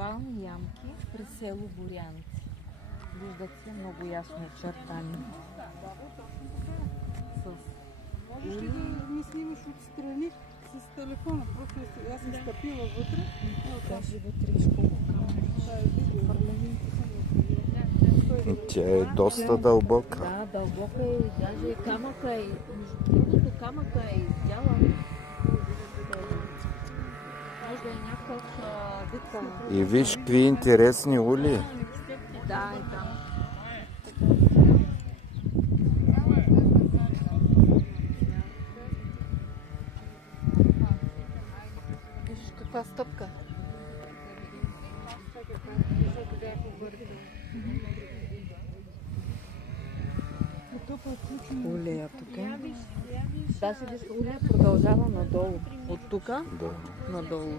виртуални ямки при село Борянци. Виждат се много ясно очертани. Можеш ли да ми снимаш отстрани с телефона? Просто аз съм стъпила вътре. Кажи вътре, виж колко камъни. Тя е доста дълбока. Да, дълбока е, даже камъка е, между другото камъка е изяла. Може да е някакъв вид камък. И виж какви интересни ули. Да, е там. Виж каква стъпка. Улея тук. Да, си виж, улея продължава надолу. От тук Да. надолу.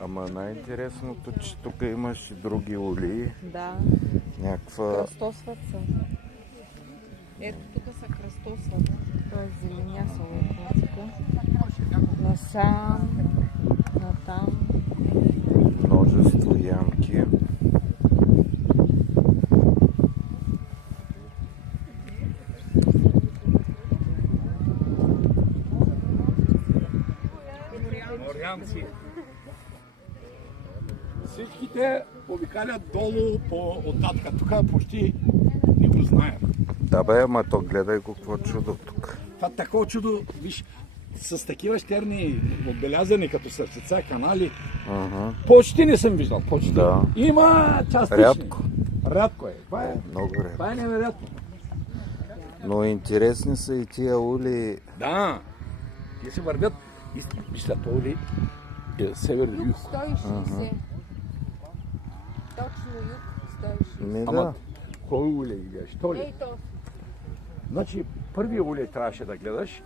Ама най-интересното, че тук имаш и други ули. Да, Някаква... кръстосват са. Ето тук са кръстосват. Това е зеленя са около. Насам, натам. Множество ямки. Борянци. Всичките обикалят долу по оттатъка. Тук почти не го знаят. Да бе, ама то гледай го какво чудо тук. Това такова чудо, виж, с такива щерни отбелязани като сърцеца, канали, почти не съм виждал. Почти. Да. Има частични. Рядко. Рядко е. Това е, Много рядко. това е невероятно. Но интересни са и тия ули. Да. Те се вървят. Вижте, това ли е север-юг. 160. Точно юг 160. Не Ама, да. кой улей гледаш? То ли? Ей то. Значи, първия улей трябваше да гледаш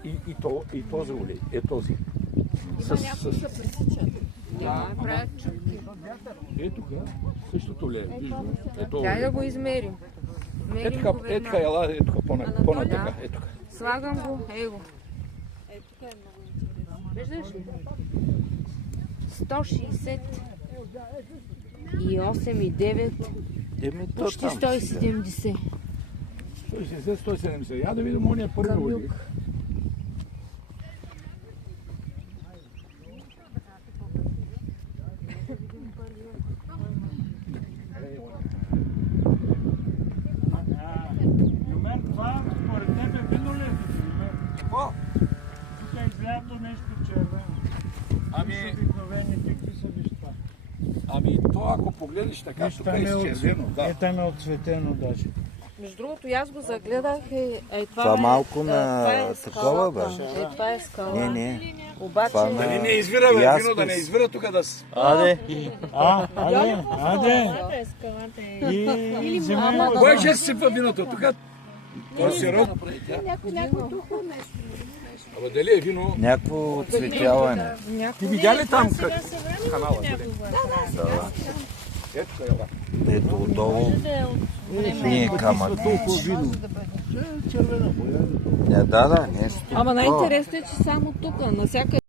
и този улей. Е този. Има някои се пресичат. Да, правят чупки. Е тук, същото ли е? Ето, Дай да го измерим. е тук, ела, е тук, по-натъка, е тук. Слагам го, его. Е, тук е много интересно. Виждаш ли? 160 и 8 и 9, Еми, то почти там си, 170. 160-170. Я да видим ония първи Към улей. юг. Юмен, това според тебе видно ли е? Какво? Тук е излято нещо червено. Ами, Обикновените, какви са виж то ако погледнеш така, тук е изчервено. Да. там е отцветено даже. Между другото, и аз го загледах. Това малко на това е такова, скалата. бе. Това е скала. Не. Обаче, Това на- Дали не извира, бе, Ясно вино да не си. извира тук да с... Аде. Аде! И вземай Кой ще сипва виното? Тук това сирот. Абе, дали е вино? Някакво оцветяване. Ти видя ли там канала? Ето тук, ела. Ето отдолу. Ние камък. Не, да, нещо. ама най-интересно е, че само тук, навсякъде.